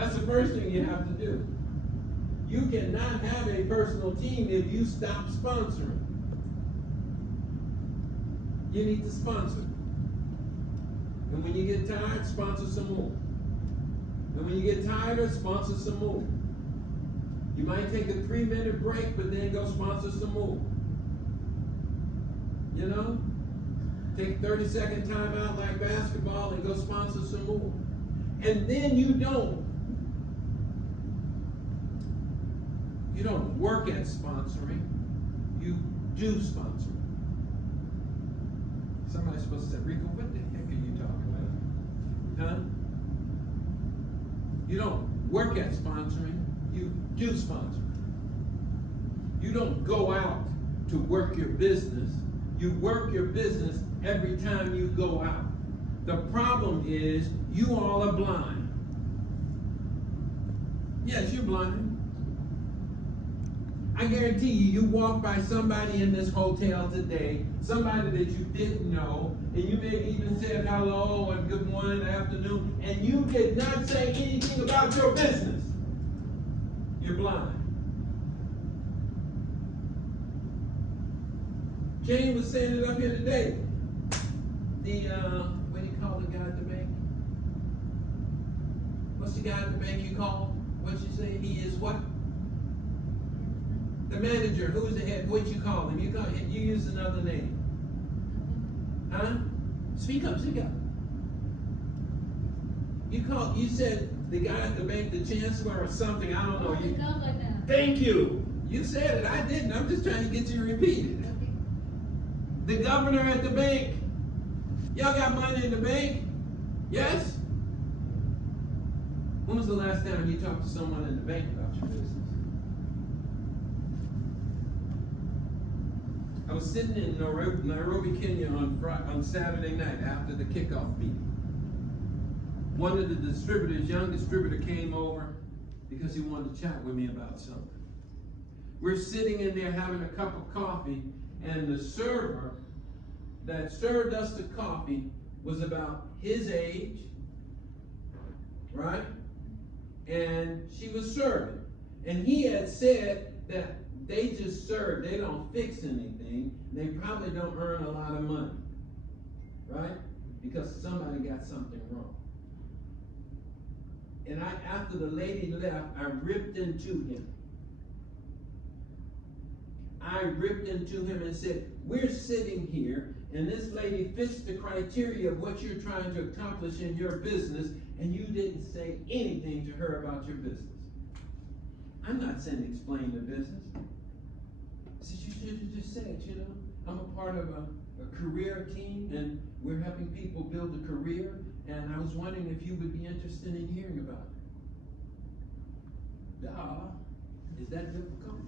That's the first thing you have to do. You cannot have a personal team if you stop sponsoring. You need to sponsor. And when you get tired, sponsor some more. And when you get tired, sponsor some more. You might take a 3-minute break, but then go sponsor some more. You know? Take a 30-second time out like basketball and go sponsor some more. And then you don't work at sponsoring, you do sponsoring. Somebody's supposed to say, Rico, what the heck are you talking about? Huh? You don't work at sponsoring, you do sponsoring. You don't go out to work your business, you work your business every time you go out. The problem is, you all are blind. Yes, you're blind. I guarantee you, you walk by somebody in this hotel today, somebody that you didn't know, and you maybe even said hello and good morning, afternoon, and you did not say anything about your business. You're blind. Jane was saying it up here today. What do you call the guy at the bank? What's the guy at the bank you call? What'd you say? He is what? The manager. Who's the head? What'd you call him? You use another name. Huh? Speak up, speak up. You said the guy at the bank, the chancellor or something, I don't know. You sound like that. Thank you. You said it, I didn't. I'm just trying to get you to repeat it. The governor at the bank. Y'all got money in the bank? Yes? When was the last time you talked to someone in the bank about your business? I was sitting in Nairobi, Kenya on Saturday night after the kickoff meeting. One of the distributors, young distributor, came over because he wanted to chat with me about something. We're sitting in there having a cup of coffee, and the server that served us the coffee was about his age, right? And she was serving. And he had said that they just serve, they don't fix anything, they probably don't earn a lot of money, right? Because somebody got something wrong. And after the lady left, I ripped into him. I ripped into him and said, we're sitting here, and this lady fits the criteria of what you're trying to accomplish in your business, and you didn't say anything to her about your business. I'm not saying explain the business. I said, you should have just said, you know, I'm a part of a career team, and we're helping people build a career, and I was wondering if you would be interested in hearing about it. Is that difficult?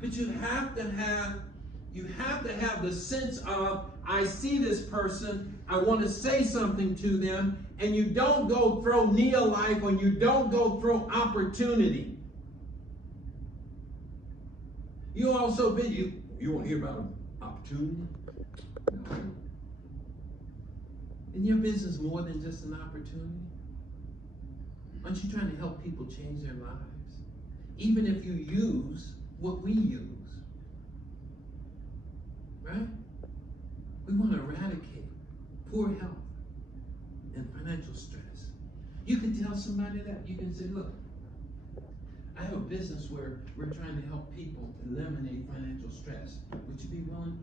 But you have to have the sense of, I see this person, I want to say something to them, and you don't go throw neo-life, or you don't go throw opportunity. You also you want to hear about opportunity? No. Isn't your business more than just an opportunity? Aren't you trying to help people change their lives? Even if you use what we use, right? We want to eradicate poor health and financial stress. You can tell somebody that. You can say, look, I have a business where we're trying to help people eliminate financial stress. Would you be willing?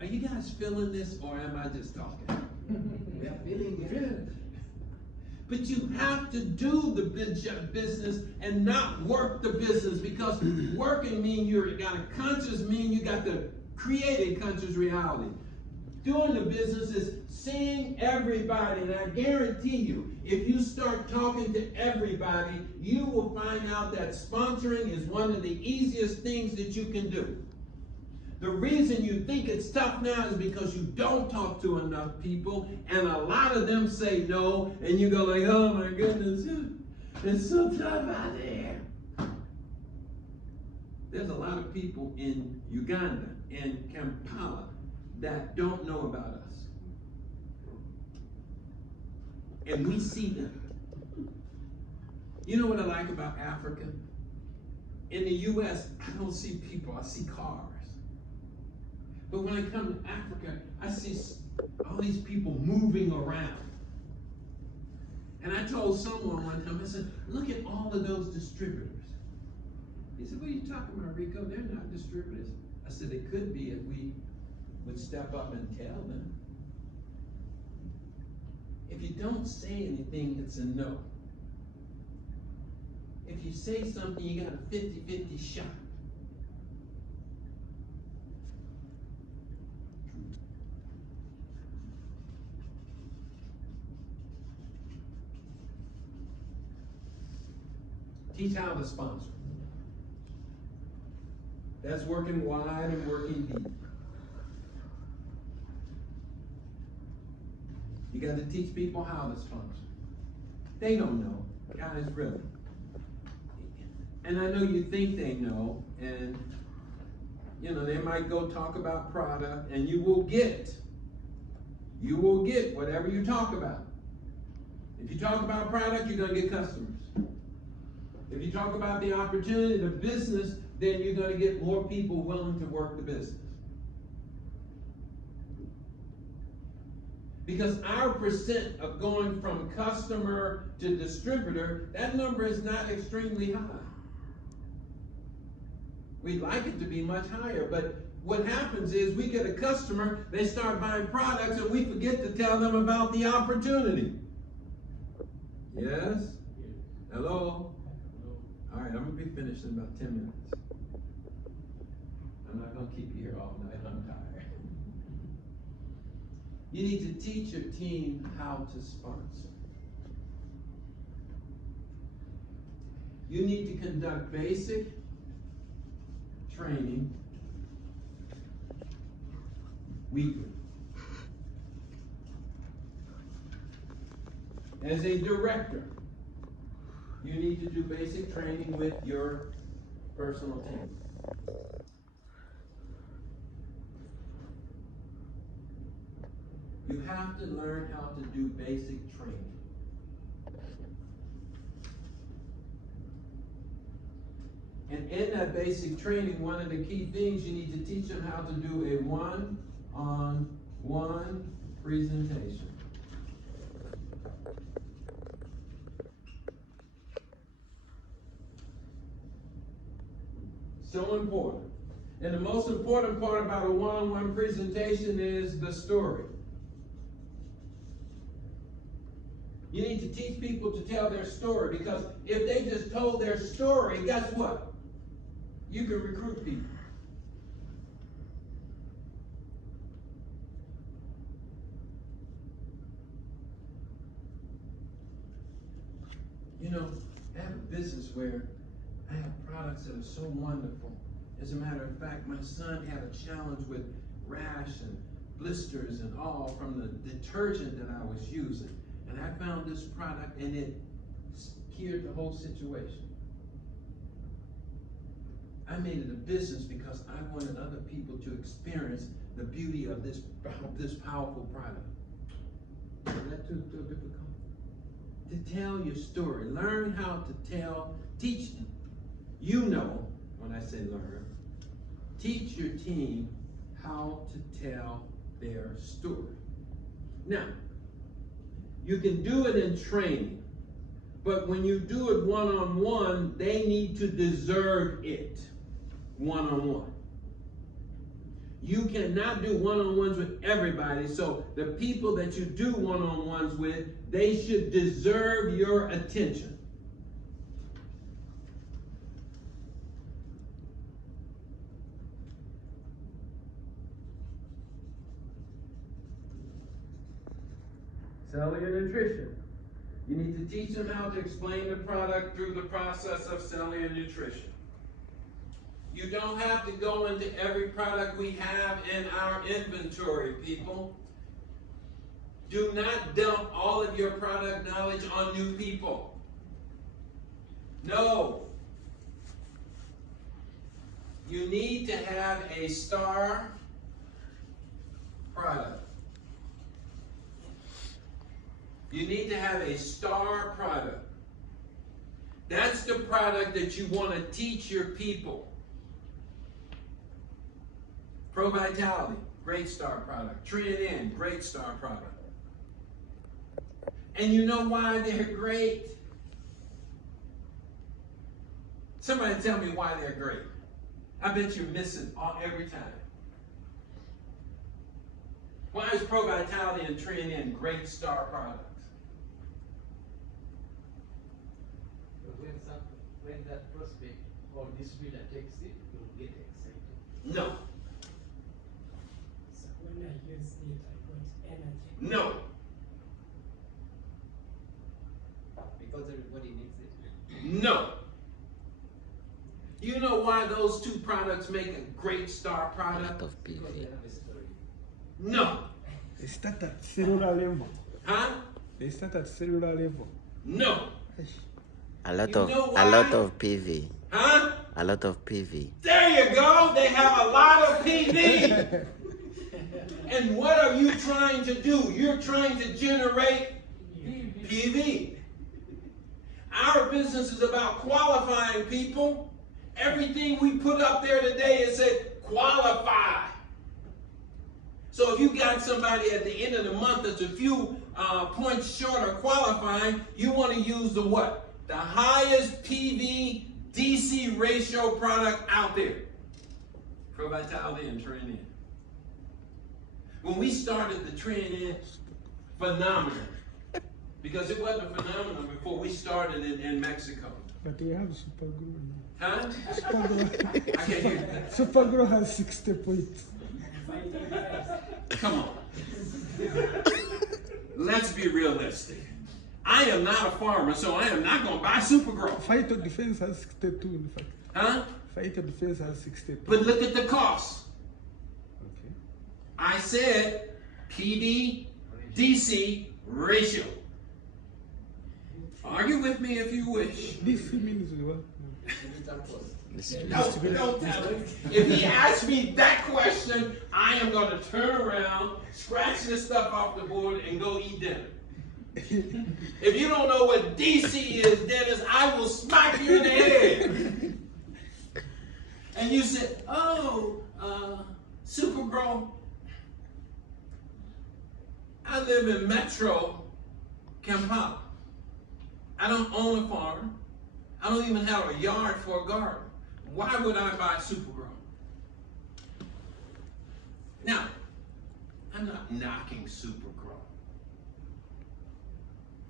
Are you guys feeling this, or am I just talking? We're feeling good. But you have to do the business and not work the business, because working means you got a conscious mean, you got to create a conscious reality. Doing the business is seeing everybody, and I guarantee you, if you start talking to everybody, you will find out that sponsoring is one of the easiest things that you can do. The reason you think it's tough now is because you don't talk to enough people, and a lot of them say no, and you go like, oh my goodness, it's so tough out there. There's a lot of people in Uganda and Kampala that don't know about us. and we see them. You know what I like about Africa? In the U.S., I don't see people, I see cars. But when I come to Africa, I see all these people moving around. And I told someone one time, I said, look at all of those distributors. He said, what are you talking about, Rico? They're not distributors. I said, they could be if we would step up and tell them. If you don't say anything, it's a no. If you say something, you got a 50-50 shot. Teach how to sponsor. That's working wide and working deep. You got to teach people how to sponsor. They don't know. Guys, really. And I know you think they know, and you know, they might go talk about product, and you will get whatever you talk about. If you talk about product, you're gonna get customers. If you talk about the opportunity, the business, then you're gonna get more people willing to work the business. Because our percent of going from customer to distributor, that number is not extremely high. We'd like it to be much higher, but what happens is we get a customer, they start buying products, and we forget to tell them about the opportunity. Yes? Hello? All right, I'm going to be finished in about 10 minutes. I'm not going to keep you here all night. I'm tired. You need to teach your team how to sponsor. You need to conduct basic training weekly. As a director, you need to do basic training with your personal team. You have to learn how to do basic training. And in that basic training, one of the key things, you need to teach them how to do a one-on-one presentation. So important. And the most important part about a one-on-one presentation is the story. You need to teach people to tell their story, because if they just told their story, guess what? You can recruit people. You know, I have a business where I have products that are so wonderful. As a matter of fact, my son had a challenge with rash and blisters and all from the detergent that I was using. And I found this product, and it cured the whole situation. I made it a business because I wanted other people to experience the beauty of this powerful product. Is that too difficult? To tell your story. Learn how to teach. You know, when I say learn, teach your team how to tell their story. Now, you can do it in training, but when you do it one-on-one, they need to deserve it one-on-one. You cannot do one-on-ones with everybody, so the people that you do one-on-ones with, they should deserve your attention. Cellular nutrition. You need to teach them how to explain the product through the process of cellular nutrition. You don't have to go into every product we have in our inventory, people. Do not dump all of your product knowledge on new people. No. You need to have a star product. You need to have a star product. That's the product that you want to teach your people. Pro Vitality, great star product. Trend-In, great star product. And you know why they're great? Somebody tell me why they're great. I bet you're missing every time. Why is Pro Vitality and Trend-In great star products? When that prospect or distributor takes it, you'll get excited. No. So when I use it, I got energy. No. Because everybody needs it. No. You know why those two products make a great star product? Of Because they PV. have a story. No. They start at cellular level. Huh? They start at cellular level. No. A lot You of know a why? lot of PV. Huh? A lot of PV. There you go. They have a lot of PV. And what are you trying to do? You're trying to generate PV. Our business is about qualifying people. Everything we put up there today is said qualify. So if you got somebody at the end of the month that's a few points short of qualifying, you want to use the what? The highest PV DC ratio product out there. Pro Vitality and Trend-In. When we started the Trend-In, phenomenal. Because it wasn't phenomenal before we started it in Mexico. But we have Supergrow now. Huh? Supergrow, I can't hear you. Supergrow has 60 points. Come on. Let's be realistic. I am not a farmer, so I am not going to buy Supergrow. Fighter Defense has 62 in fact. Huh? Fighter Defense has 62. But look at the cost. Okay. I said PD DC ratio. Argue with me if you wish. DC means what? No, don't tell him. If he asks me that question, I am going to turn around, scratch this stuff off the board, and go eat dinner. If you don't know what DC is, Dennis, I will smack you in the head. And you said, oh, Supergrow. I live in Metro Kampala. I don't own a farm. I don't even have a yard for a garden. Why would I buy Supergrow? Now, I'm not knocking Supergrow.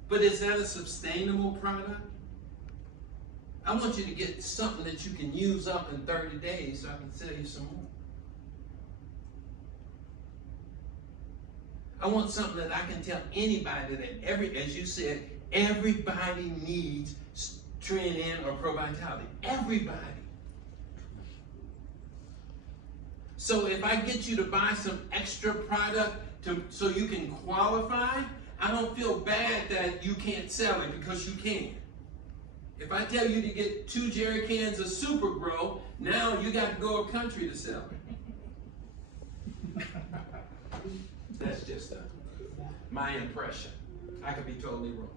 But is that a sustainable product? I want you to get something that you can use up in 30 days so I can sell you some more. I want something that I can tell anybody that as you said, everybody needs Trend-In or Pro Vitality. Everybody. So if I get you to buy some extra product so you can qualify, I don't feel bad that you can't sell it because you can. If I tell you to get 2 jerry cans of Supergrow, now you got to go a country to sell it. That's just my impression. I could be totally wrong.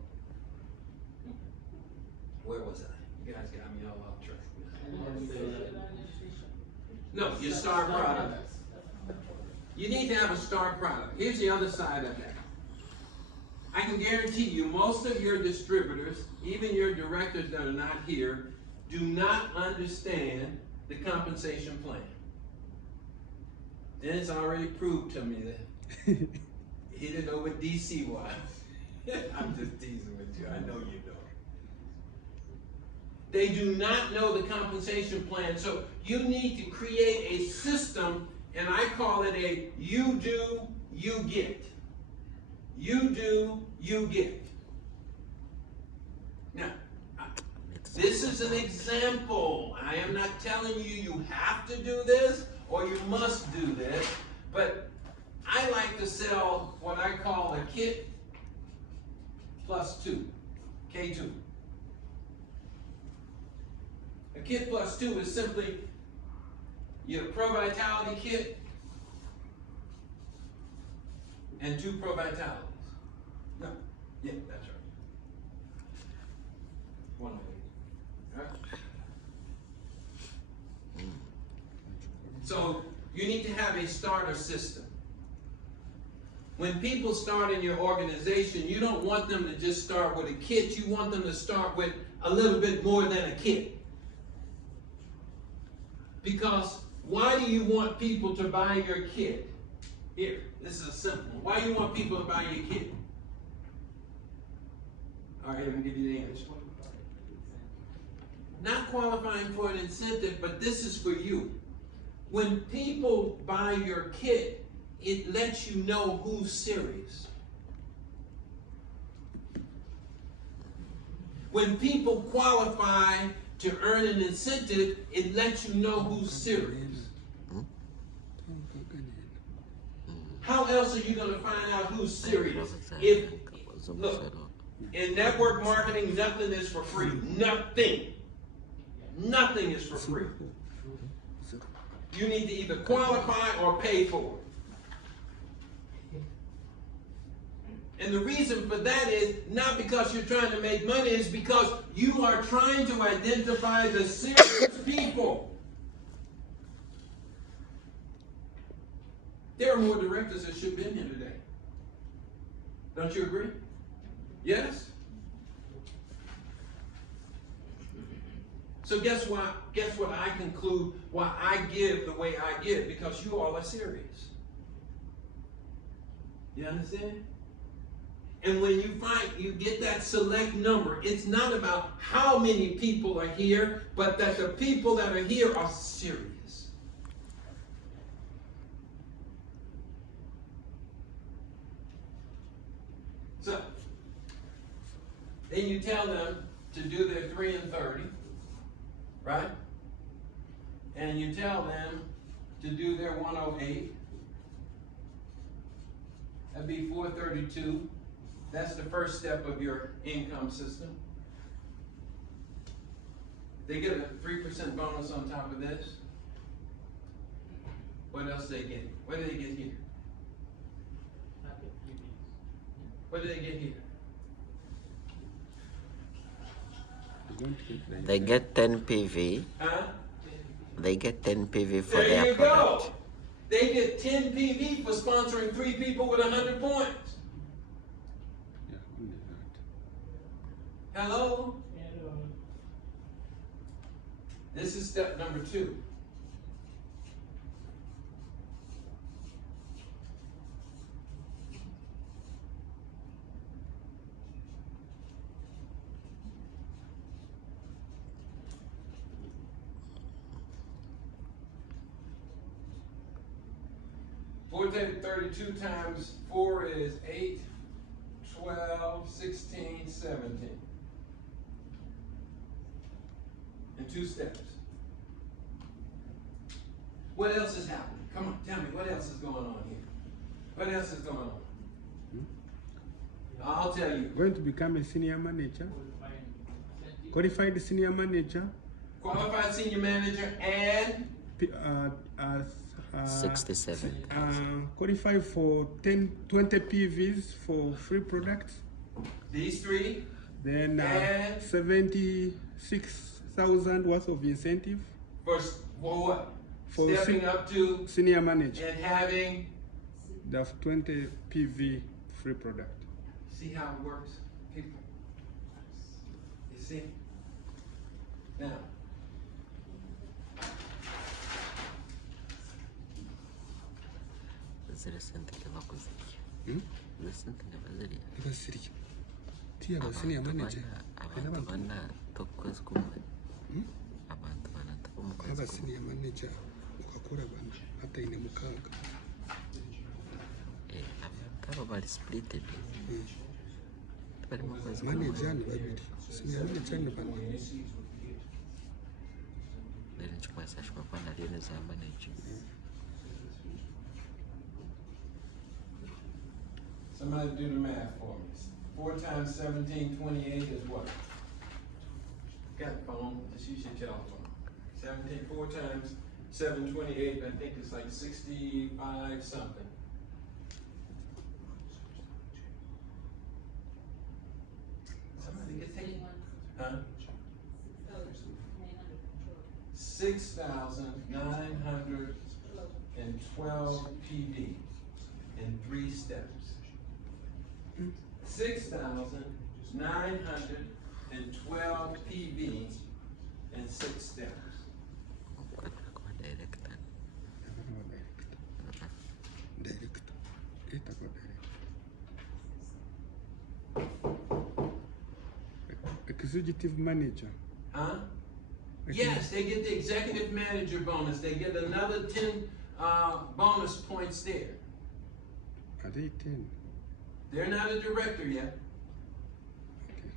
Where was I? You guys got me all off track. No, your star product. You need to have a star product. Here's the other side of that. I can guarantee you most of your distributors, even your directors that are not here, do not understand the compensation plan. Dennis already proved to me that he didn't know what DC was. I'm just teasing with you. I know you don't. They do not know the compensation plan. So you need to create a system, and I call it a you do, you get. You do, you get. Now, this is an example. I am not telling you you have to do this or you must do this, but I like to sell what I call a kit plus 2, K2. A kit plus 2 is simply your Pro Vitality kit and 2 Pro Vitalities. No. Yeah, that's right. 108. Right? So you need to have a starter system. When people start in your organization, you don't want them to just start with a kit. You want them to start with a little bit more than a kit. Because why do you want people to buy your kit? Here, this is a simple one. Why do you want people to buy your kit? All right, let me give you the answer. Not qualifying for an incentive, but this is for you. When people buy your kit, it lets you know who's serious. When people qualify to earn an incentive, it lets you know who's serious. How else are you going to find out who's serious? If, look, in network marketing, nothing is for free. Nothing. Nothing is for free. You need to either qualify or pay for it. And the reason for that is not because you're trying to make money, it's because you are trying to identify the serious people. There are more directors that should have been here today. Don't you agree? Yes? So guess what I conclude why I give the way I give? Because you all are serious. You understand? And when you get that select number, it's not about how many people are here, but that the people that are here are serious. So, then you tell them to do their 3 and 30, right? And you tell them to do their 108. That'd be 432. That's the first step of your income system. They get a 3% bonus on top of this. What else do they get? What do they get here? What do they get here? They get 10 PV. Huh? They get 10 PV for There their you product. go. They get 10 PV for sponsoring 3 people with 100 points. Yeah, only that. Hello? Hello. This is step number 2. Four 32 times 4 is 8, 12, 16, 17. In 2 steps. What else is happening? Come on, tell me, what else is going on here? What else is going on? I'll tell you. Going to become a senior manager, qualified senior manager, Qualified senior manager and 67,000. qualified for 20 PVs for free products. these 3. Then And? 76,000 worth of incentive For what? For Stepping up to senior manager. and having, They have 20 PV free product. see how it works, people? You see? Now, Basiri. Tia ba senior manager. abantu bana tokwezi kumwe abantu bana tokwezi Aba senior manager ukakora bana hata ine mukaga. abo bali splitted bali mu kwezi Manager ni babiri. Senior manager ni bana. rero kikwasa shwa na rero za manager. somebody do the math for me. 4 times 17, 28 is what? Got a phone, just use your telephone. 17, 4 times 7, 28, I think it's like 65 something. Huh? 6,912 PV in 3 steps. 6,912 PV in 6 steps. Bukan aku director. Direct. Kita ko direct. Executive manager. Huh? Yes, they get the executive manager bonus. They get another 10 bonus points there. Are they 10? They're not a director yet. Okay.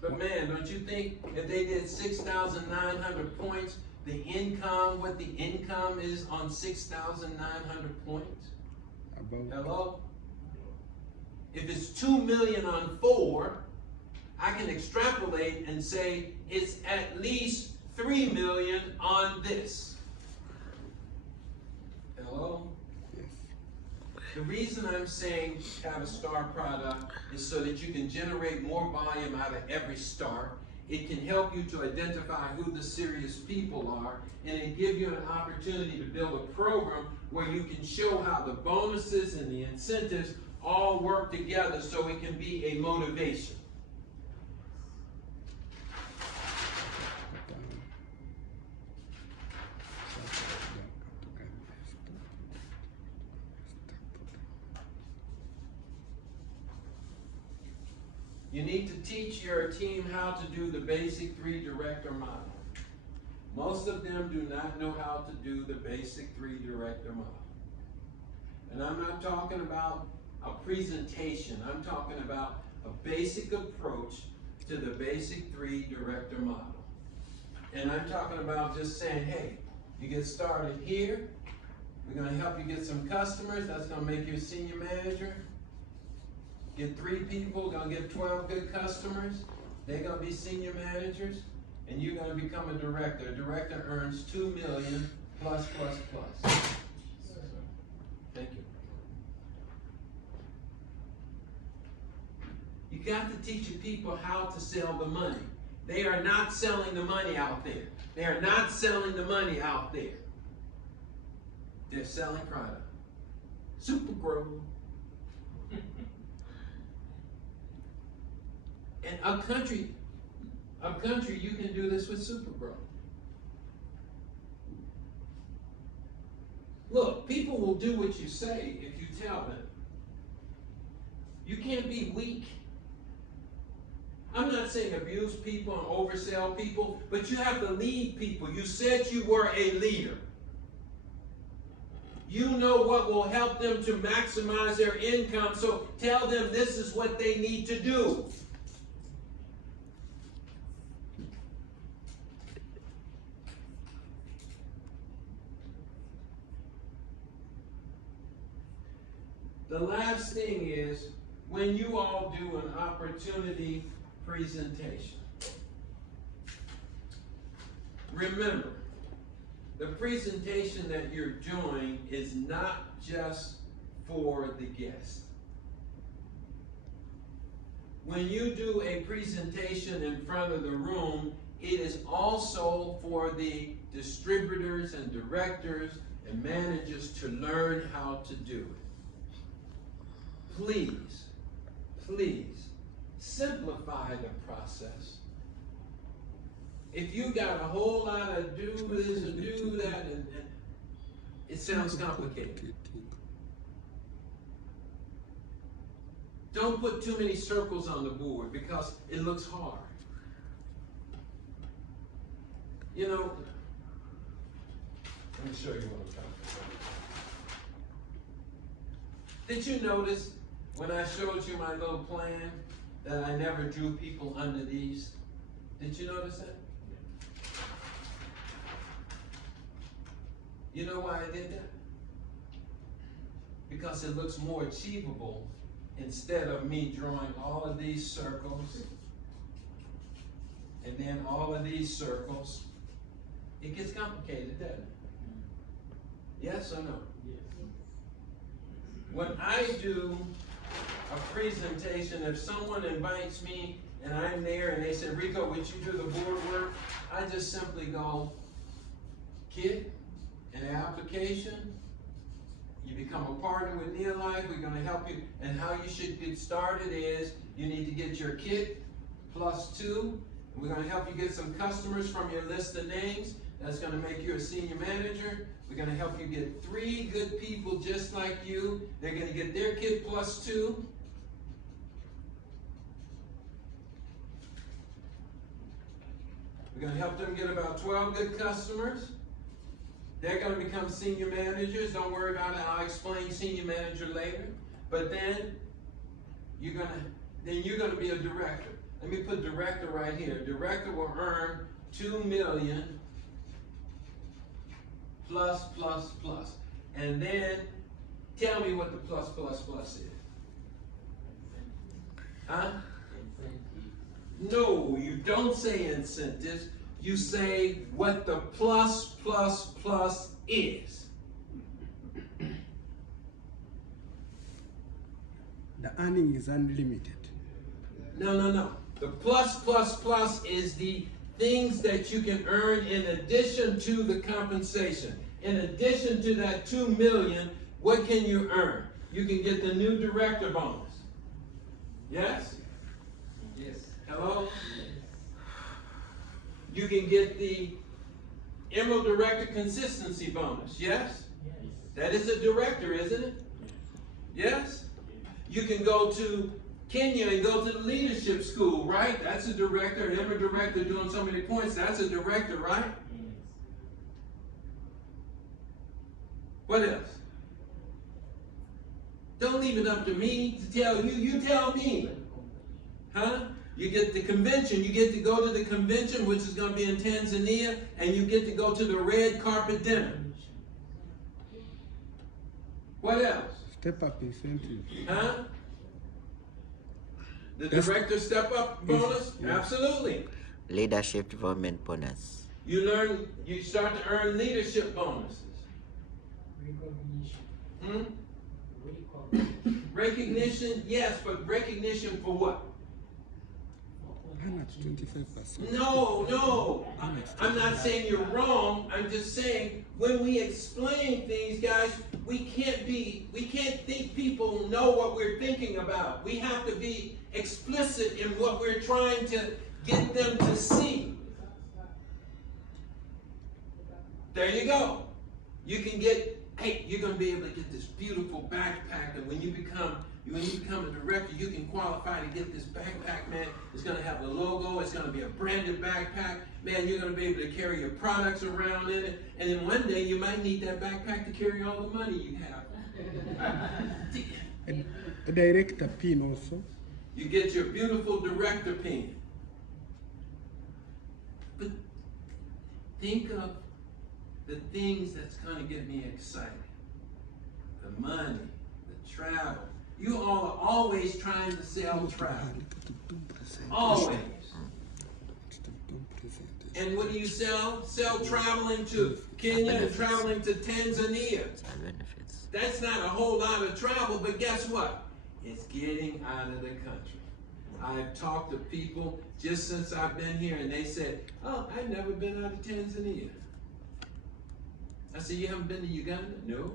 But man, don't you think if they did 6,900 points, the income, what the income is on 6,900 points? About Hello? If it's 2 million on 4, I can extrapolate and say it's at least 3 million on this. Hello? yes. The reason I'm saying have a star product is so that you can generate more volume out of every star. It can help you to identify who the serious people are, and it gives you an opportunity to build a program where you can show how the bonuses and the incentives all work together so it can be a motivation. You need to teach your team how to do the basic 3 director model. Most of them do not know how to do the basic 3 director model. And I'm not talking about a presentation. I'm talking about a basic approach to the basic 3 director model. And I'm talking about just saying, hey, you get started here. We're going to help you get some customers. That's going to make you a senior manager. Get 3 people, gonna get 12 good customers. They're gonna be senior managers, and you're gonna become a director. A director earns 2 million plus. Thank you. You got to teach your people how to sell the money. They are not selling the money out there. They are not selling the money out there. They're selling product. Super grow. And a country, you can do this with Supergrow. Look, people will do what you say if you tell them. You can't be weak. I'm not saying abuse people and oversell people, but you have to lead people. You said you were a leader. You know what will help them to maximize their income, so tell them this is what they need to do. The last thing is, when you all do an opportunity presentation, remember, the presentation that you're doing is not just for the guest. When you do a presentation in front of the room, it is also for the distributors and directors and managers to learn how to do it. Please, please, simplify the process. If you got a whole lot of do this and do that, and it sounds complicated. Don't put too many circles on the board because it looks hard. You know, let me show you what I'm talking about. Did you notice when I showed you my little plan that I never drew people under these? Did you notice that? You know why I did that? Because it looks more achievable instead of me drawing all of these circles and then all of these circles. It gets complicated, doesn't it? Yes or no? Yes. When I do a presentation, if someone invites me and I'm there and they said, Rico, would you do the board work? I just simply go, kid, an application, you become a partner with Neolife, we're gonna help you, and how you should get started is, you need to get your kit +2, and we're gonna help you get some customers from your list of names, that's gonna make you a senior manager. We're gonna help you get 3 good people just like you, they're gonna get their kit +2. We're gonna help them get about 12 good customers. They're gonna become senior managers. Don't worry about it, I'll explain senior manager later. But then you're gonna be a director. Let me put director right here. Director will earn 2 million plus. And then tell me what the plus is. Huh? No, you don't say incentives. You say what the plus is. The earning is unlimited. No. The plus is the things that you can earn in addition to the compensation. In addition to that 2 million, what can you earn? You can get the new director bonus. Yes? Yes. Hello? You can get the Emerald Director Consistency Bonus, yes? That is a director, isn't it? Yes? You can go to Kenya and go to the leadership school, right? That's a director, an Emerald Director doing so many points, that's a director, right? What else? Don't leave it up to me to tell you, you tell me. Huh? You get the convention, you get to go to the convention, which is going to be in Tanzania, and you get to go to the red carpet dinner. What else? Step up incentive. Huh? The director step up bonus? Yeah. Absolutely. Leadership development bonus. You start to earn leadership bonuses. Recognition. Recognition, yes, but recognition for what? I'm at 25%. No. I'm not saying you're wrong. I'm just saying when we explain things, guys, we can't think people know what we're thinking about. We have to be explicit in what we're trying to get them to see. There you go. You can get, hey, you're gonna be able to get this beautiful backpack, and when you become a director, you can qualify to get this backpack, man. It's gonna have the logo, it's gonna be a branded backpack. Man, you're gonna be able to carry your products around in it, and then one day you might need that backpack to carry all the money you have. A director pin also. You get your beautiful director pin. But think of the things that's gonna get me excited. The money, the travel. You all are always trying to sell travel. Always. And what do you sell? Sell traveling to Kenya and traveling to Tanzania. That's not a whole lot of travel, but guess what? It's getting out of the country. I've talked to people just since I've been here, and they said, oh, I've never been out of Tanzania. I said, you haven't been to Uganda? No.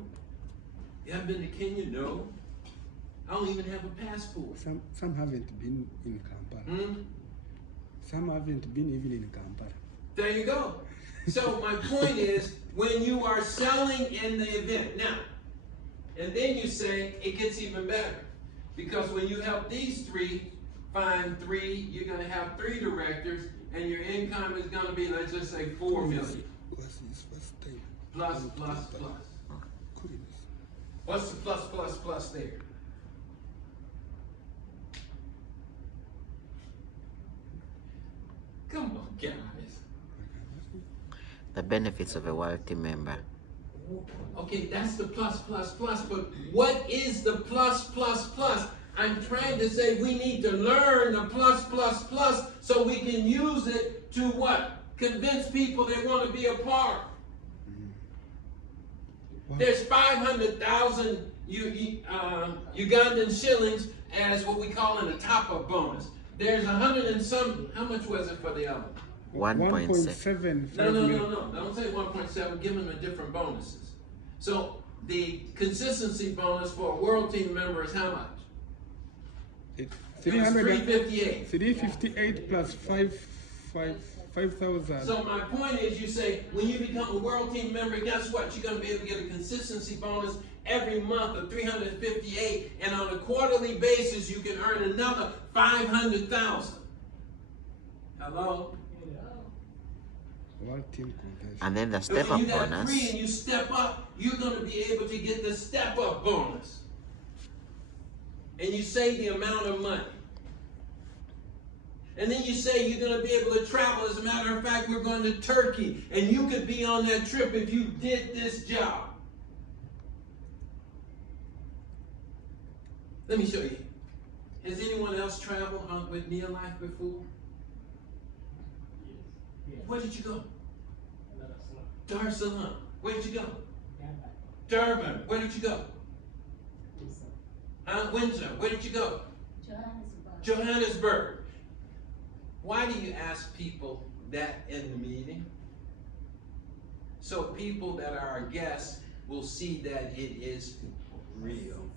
You haven't been to Kenya? No. I don't even have a passport. Some haven't been in Kampala. Some haven't been even in Kampala. There you go. So my point is, when you are selling in the event, now, and then you say, it gets even better. Because when you help these 3 find 3, you're going to have 3 directors, and your income is going to be, let's just say, 4 million. Plus. What's the plus there? Come on, guys. The benefits of a wealthy member. Okay, that's the plus, but what is the plus? I'm trying to say we need to learn the plus so we can use it to what? Convince people they want to be a part. There's 500,000 Ugandan shillings as what we call in a top-up bonus. There's 100 and some. How much was it for the other? 1.7. 1.75 No. million. Don't say 1.7. Give them the different bonuses. So the consistency bonus for a world team member is how much? It's It was 358. 358 plus 5,000. So my point is, you say when you become a world team member, guess what? You're going to be able to get a consistency bonus every month of 358, and on a quarterly basis, you can earn another 500,000. Hello. World team convention. And then the And step when up you got bonus. 3 and you step up, you're going to be able to get the step up bonus. And you save the amount of money. And then you say you're going to be able to travel. As a matter of fact, we're going to Turkey. And you could be on that trip if you did this job. Let me show you. Has anyone else traveled with Neolife before? Yes. Where did you go? Dar es Salaam. Dar es Salaam. Where did you go? Durban. Durban. Where did you go? Windsor. Where did you go? Johannesburg. Why do you ask people that in the meeting? So people that are our guests will see that it is real.